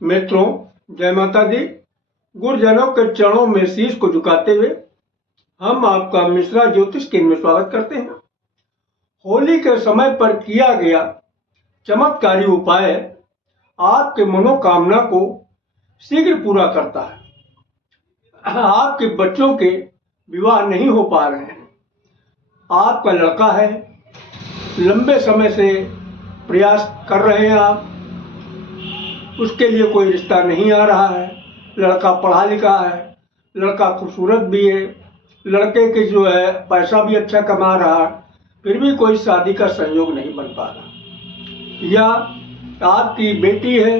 मित्रों, जय माता दी। गुरुजनों के चरणों में शीश को झुकाते हुए हम आपका मिश्रा ज्योतिष केंद्र में स्वागत करते हैं। होली के समय पर किया गया चमत्कारी उपाय आपके मनोकामना को शीघ्र पूरा करता है। आपके बच्चों के विवाह नहीं हो पा रहे हैं, आपका लड़का है, लंबे समय से प्रयास कर रहे हैं आप, उसके लिए कोई रिश्ता नहीं आ रहा है। लड़का पढ़ा लिखा है, लड़का खूबसूरत भी है, लड़के के जो है पैसा भी अच्छा कमा रहा है, फिर भी कोई शादी का संयोग नहीं बन पा रहा। या आपकी बेटी है,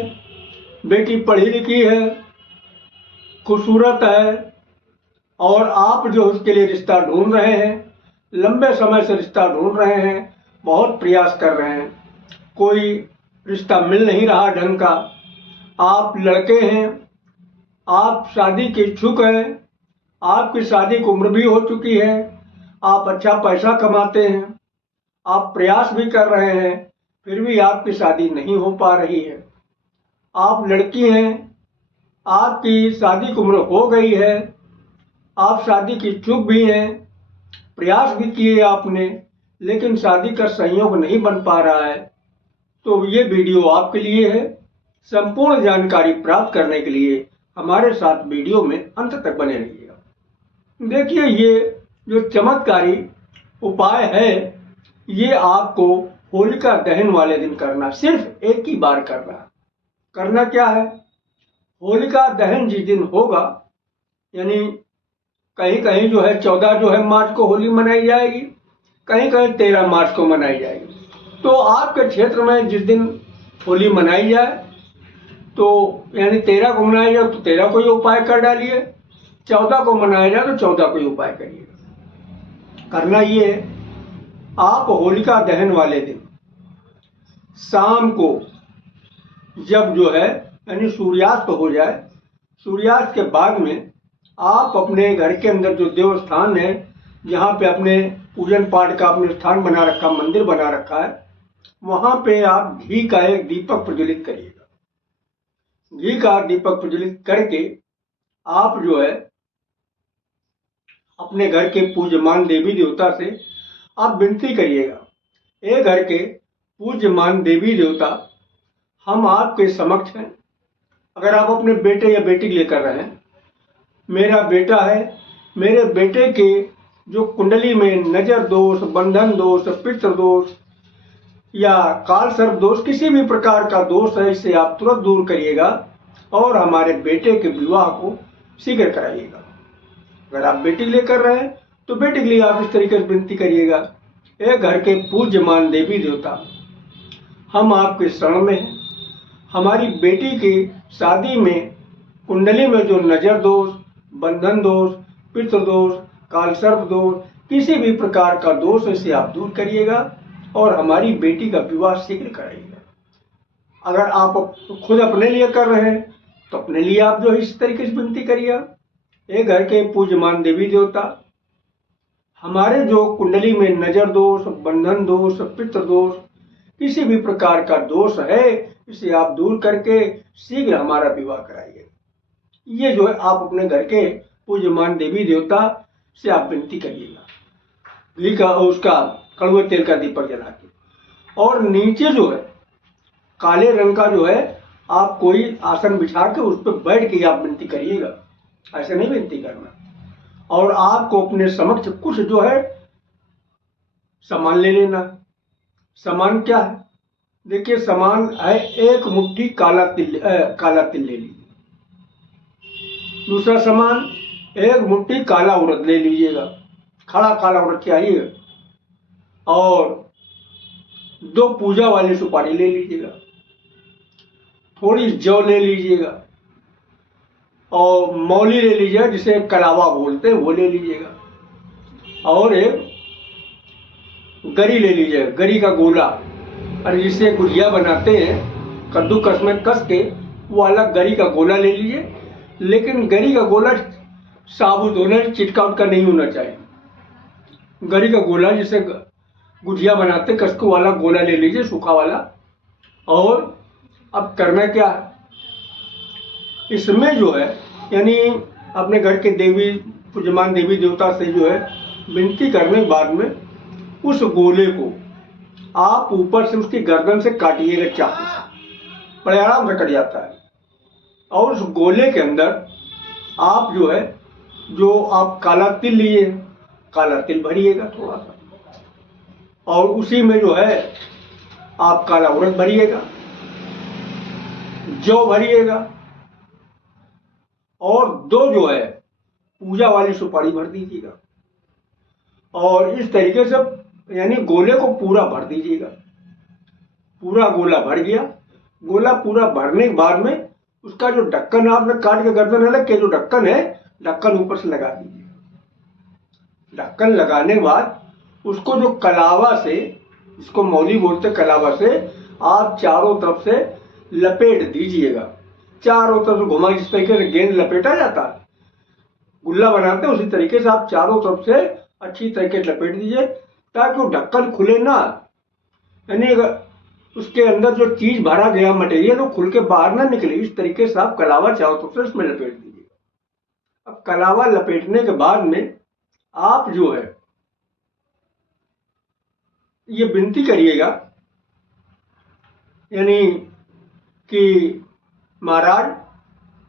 बेटी पढ़ी लिखी है, खूबसूरत है, और आप जो उसके लिए रिश्ता ढूंढ रहे हैं, लंबे समय से रिश्ता ढूंढ रहे हैं, बहुत प्रयास कर रहे हैं, कोई रिश्ता मिल नहीं रहा ढंग का। आप लड़के हैं, आप शादी के इच्छुक हैं, आपकी शादी की उम्र भी हो चुकी है, आप अच्छा पैसा कमाते हैं, आप प्रयास भी कर रहे हैं, फिर भी आपकी शादी नहीं हो पा रही है। आप लड़की हैं, आपकी शादी की उम्र हो गई है, आप शादी की इच्छुक भी हैं, प्रयास भी किए आपने, लेकिन शादी का संयोग नहीं बन पा रहा है। तो ये वीडियो आपके लिए है। संपूर्ण जानकारी प्राप्त करने के लिए हमारे साथ वीडियो में अंत तक बने रहिएगा। देखिए, ये जो चमत्कारी उपाय है, ये आपको होलिका दहन वाले दिन करना, सिर्फ एक ही बार करना क्या है? होलिका दहन जिस दिन होगा, यानी कहीं कहीं जो है 14 जो है मार्च को होली मनाई जाएगी, कहीं कहीं 13 मार्च को मनाई जाएगी। तो आपके क्षेत्र में जिस दिन होली मनाई जाए, तो यानी 13 को मनाया जाए तो 13 को ही उपाय कर डालिए, 14 को मनाया जाए तो 14 को ही उपाय करिए। करना ये है, आप होलिका दहन वाले दिन शाम को जब जो है यानी सूर्यास्त हो जाए, सूर्यास्त के बाद में आप अपने घर के अंदर जो देव स्थान है, जहाँ पे अपने पूजन पाठ का अपने स्थान बना रखा, मंदिर बना रखा है, वहाँ पे आप घी का एक दीपक प्रज्वलित करिएगा। घी का दीपक प्रज्वलित करके आप जो है अपने घर के पूज्यमान देवी देवता से आप विनती करिएगा, ए घर के पूज्यमान देवी देवता, हम आपके समक्ष हैं। अगर आप अपने बेटे या बेटी के लिए कर रहे हैं, मेरा बेटा है, मेरे बेटे के जो कुंडली में नजर दोष, बंधन दोष, पितृ दोष या काल सर्प दोष, किसी भी प्रकार का दोष है, इसे आप तुरंत दूर करिएगा और हमारे बेटे के विवाह को शीघ्र कराइएगा। अगर आप बेटी के लिए कर रहे हैं तो बेटी के लिए आप इस तरीके से विनती करिएगा, ए घर के पूज्यमान देवी देवता, हम आपके शरण में हैं। हमारी बेटी की शादी में कुंडली में जो नजर दोष, बंधन दोष, पितृ दोष, काल सर्प दोष, किसी भी प्रकार का दोष है, इसे आप दूर करिएगा और हमारी बेटी का विवाह शीघ्र कराइएगा। अगर आप खुद अपने लिए कर रहे हैं तो अपने लिए आप जो है इस तरीके से विनती करिए, ए घर के पूज्यमान देवी देवता, हमारे जो कुंडली में नजर दोष, बंधन दोष, पितृ दोष, किसी भी प्रकार का दोष है, इसे आप दूर करके शीघ्र हमारा विवाह कराइए। ये जो है आप अपने घर के पूज्यमान देवी देवता से आप विनती करिएगा, घी का उसका कड़वे तेल का दीपक जला के। और नीचे जो है काले रंग का जो है आप कोई आसन बिछा के उस पर बैठ के आप विनती करिएगा, ऐसे नहीं विनती करना। और आपको अपने समक्ष कुछ जो है सामान ले लेना। सामान क्या है? देखिए, सामान है एक मुट्ठी काला तिल ले लीजिए। दूसरा सामान, एक मुट्ठी काला उड़द ले लीजिएगा, खड़ा काला उड़द चाहिएगा। और 2 पूजा वाली सुपारी ले लीजिएगा, थोड़ी जौ ले लीजिएगा, और मौली ले लीजिएगा, जिसे कलावा बोलते हैं, वो ले लीजिएगा। और एक गरी ले लीजिएगा, गरी का गोला, और जिसे गुजिया बनाते हैं कद्दूकस में कस के, वो अलग गरी का गोला ले लीजिए। लेकिन गरी का गोला साबुत होना, चिटका उटका नहीं होना चाहिए। गरी का गोला जिसे गुजिया बनाते कस के वाला गोला ले लीजिए, सूखा वाला। और अब करना क्या है, इसमें जो है यानी अपने घर के देवी पूज्यमान देवी देवता से जो है विनती करने के बाद में उस गोले को आप ऊपर से उसकी गर्दन से काटिएगा चाकू से, बड़े आराम से कट जाता है। और उस गोले के अंदर आप जो है जो आप काला तिल लिए, काला तिल भरिएगा थोड़ा सा, और उसी में जो है आप काला उड़द भरिएगा, जौ भरिएगा, और दो जो है पूजा वाली सुपारी भर दीजिएगा। और इस तरीके से यानी गोले को पूरा भर दीजिएगा। पूरा गोला भर गया। गोला पूरा भरने के बाद में उसका जो ढक्कन आपने काट के गर्दन अलग के जो ढक्कन है, ढक्कन ऊपर से लगा दीजिएगा। ढक्कन लगाने के बाद उसको जो कलावा से, इसको मौली बोलते कलावा से, आप चारों तरफ से लपेट दीजिएगा। चारों तरफ घुमा, जिस तरीके से गेंद लपेटा जाता है, गुल्ला बनाते हैं, उसी तरीके से आप चारों तरफ से अच्छी तरीके से लपेट दीजिए ताकि वो ढक्कन खुले ना। यानी अगर उसके अंदर जो चीज भरा गया मटेरियल वो खुल के बाहर ना निकले, इस तरीके से आप कलावा चारों तरफ से उसमें लपेट दीजिएगा। अब कलावा लपेटने के बाद में आप जो है ये विनती करिएगा यानी कि महाराज,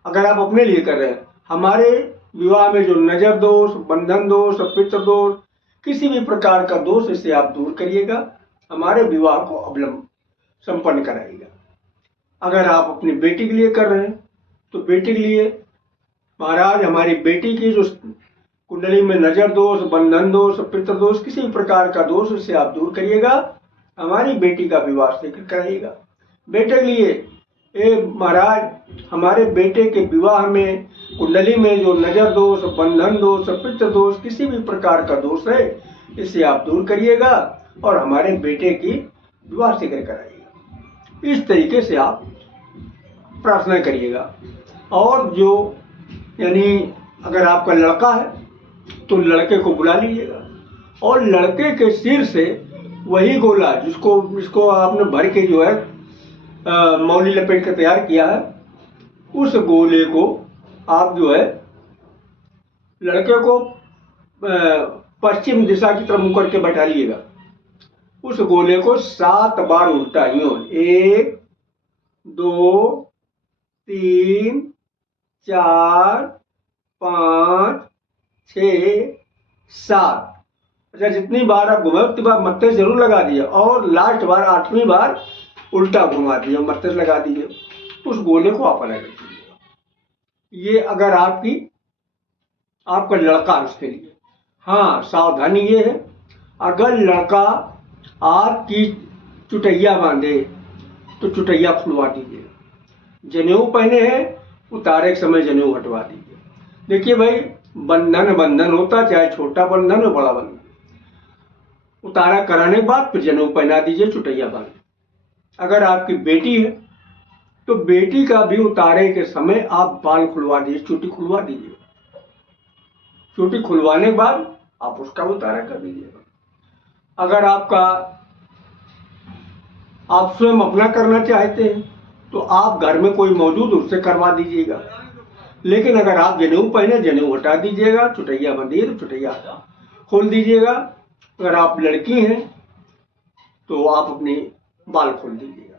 अगर आप अपने लिए कर रहे हैं, हमारे विवाह में जो नजर दोष, बंधन दोष, पितृ दोष, किसी भी प्रकार का दोष, इसे आप दूर करिएगा, हमारे विवाह को अवलंब संपन्न कराइएगा। अगर आप अपनी बेटी के लिए कर रहे हैं तो बेटी के लिए, महाराज हमारी बेटी की जो कुंडली में नजर दोष, बंधन दोष, पितृ दोष, किसी भी प्रकार का दोष, इसे आप दूर करिएगा, हमारी बेटी का विवाह शीघ्र कराइएगा। बेटे के लिए, महाराज हमारे बेटे के विवाह में कुंडली में जो नजर दोष, बंधन दोष, पितृ दोष, किसी भी प्रकार का दोष है, इसे आप दूर करिएगा और हमारे बेटे की विवाह शीघ्र कराइएगा। इस तरीके से आप प्रार्थना करिएगा। और जो यानी अगर आपका लड़का है तो लड़के को बुला लीजिएगा और लड़के के सिर से वही गोला जिसको आपने भर के जो है मौली लपेट कर तैयार किया है, उस गोले को आप जो है लड़के को पश्चिम दिशा की तरफ मुंह करके बैठा लीजिएगा। उस गोले को 7 बार उल्टा यूं, 1 2 3 4 5 6 7, अच्छा जितनी बार आप घुमाए उतनी बार मत्थे जरूर लगा दिए, और लास्ट बार 8वीं बार उल्टा घुमा दिए, मत्थे लगा दीजिए। उस गोले को आप अलग रख दीजिएगा। ये अगर आपका लड़का है उसके लिए। हाँ, सावधानी ये है, अगर लड़का आपकी चुटैया बांधे तो चुटैया खुलवा दीजिए। जनेऊ पहने हैं, उतारे के समय जनेऊ हटवा दीजिए। देखिए भाई, बंधन होता, चाहे छोटा बंधन हो बड़ा बंधन, उतारा कराने के बाद फिर जनेऊ पहना दीजिए, चुटैया बांध। अगर आपकी बेटी है तो बेटी का भी उतारे के समय आप बाल खुलवा दीजिए, चोटी खुलवा दीजिए। चोटी खुलवाने के बाद आप उसका उतारा कर दीजिएगा। अगर आप स्वयं अपना करना चाहते हैं तो आप घर में कोई मौजूद उससे करवा दीजिएगा। लेकिन अगर आप जनेऊ पहने, जनेऊ हटा दीजिएगा, चुटैया बंधिए तो चुटैया खोल दीजिएगा। अगर आप लड़की हैं तो आप अपने बाल खोल दीजिएगा।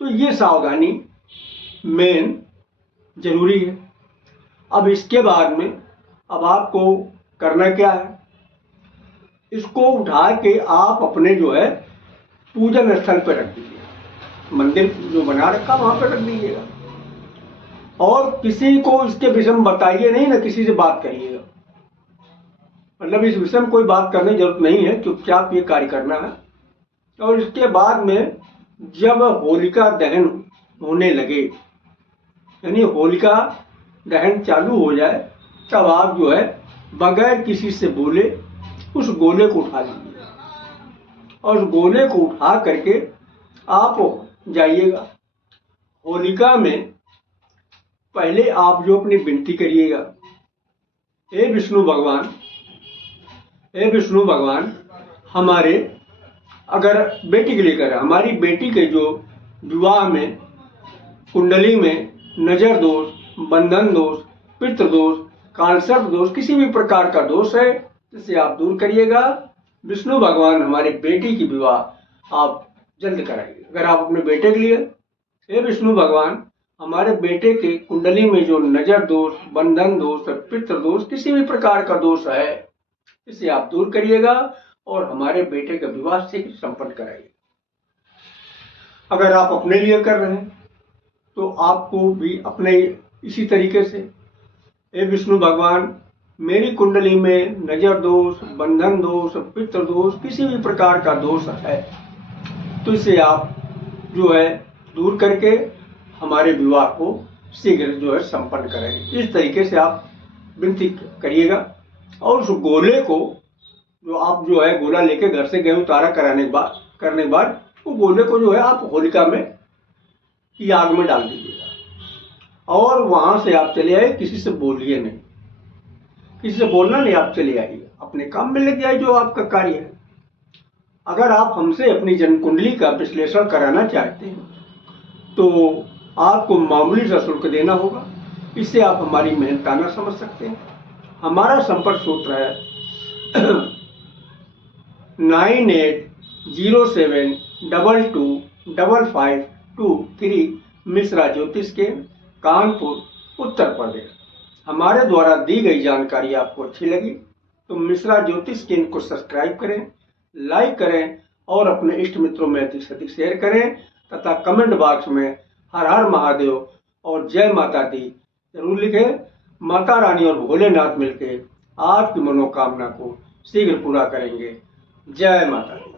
तो ये सावधानी मेन जरूरी है। अब इसके बाद में अब आपको करना क्या है, इसको उठा के आप अपने जो है पूजन स्थल पर रख दीजिएगा। मंदिर जो बना रखा वहां पर रख दीजिएगा और किसी को इसके विषय में बताइए नहीं ना, किसी से बात करिएगा। मतलब इस विषय में कोई बात करने की जरूरत नहीं है, चुपचाप ये कार्य करना है। और इसके बाद में जब होलिका दहन होने लगे, यानी होलिका दहन चालू हो जाए, तब आप जो है बगैर किसी से बोले उस गोले को उठा लीजिए और उस गोले को उठा करके आप जाइएगा होलिका में। पहले आप जो अपनी विनती करिएगा, हे विष्णु भगवान, हमारे अगर बेटी के लिए करें, हमारी बेटी के जो विवाह में कुंडली में नजर दोष, बंधन दोष, पितृ दोष, कालसर्प दोष, किसी भी प्रकार का दोष है जिसे आप दूर करिएगा। विष्णु भगवान हमारे बेटी की विवाह आप जल्द कराइए। अगर आप अपने बेटे के लिए, हे विष्णु भगवान, हमारे बेटे के कुंडली में जो नजर दोष, बंधन दोष, पितृ दोष, किसी भी प्रकार का दोष है, इसे आप दूर करिएगा और हमारे बेटे का विवाह शीघ्र संपन्न कराइए। अगर आप अपने लिए कर रहे हैं तो आपको भी अपने इसी तरीके से, हे विष्णु भगवान, मेरी कुंडली में नजर दोष, बंधन दोष, पितृ दोष, किसी भी प्रकार का दोष है तो इसे आप जो है दूर करके हमारे विवाह को शीघ्र जो है संपन्न करेंगे। इस तरीके से आप विनती करिएगा। और उस गोले को जो आप जो है गोला लेके घर से गेहूं तारा करने के बाद वो गोले को जो है आप होलिका में की आग में डाल दीजिएगा और वहां से आप चले आए। किसी से बोलिए नहीं, किसी से बोलना नहीं, आप चले आइए, अपने काम में लग जाए जो आपका कार्य है। अगर आप हमसे अपनी जन्म कुंडली का विश्लेषण कराना चाहते हैं तो आपको मामूली सा शुल्क देना होगा। इससे आप हमारी मेहनताना समझ सकते हैं। हमारा संपर्क सूत्र है 9807225523 मिश्रा ज्योतिष के कानपुर, उत्तर प्रदेश। हमारे द्वारा दी गई जानकारी आपको अच्छी लगी तो मिश्रा ज्योतिष केंद्र को सब्सक्राइब करें, लाइक करें और अपने इष्ट मित्रों में अधिक से अधिक शेयर करें तथा कमेंट बॉक्स में हर हर महादेव और जय माता दी जरूर लिखें। माता रानी और भोलेनाथ मिलकर आपकी मनोकामना को शीघ्र पूरा करेंगे। जय माता दी।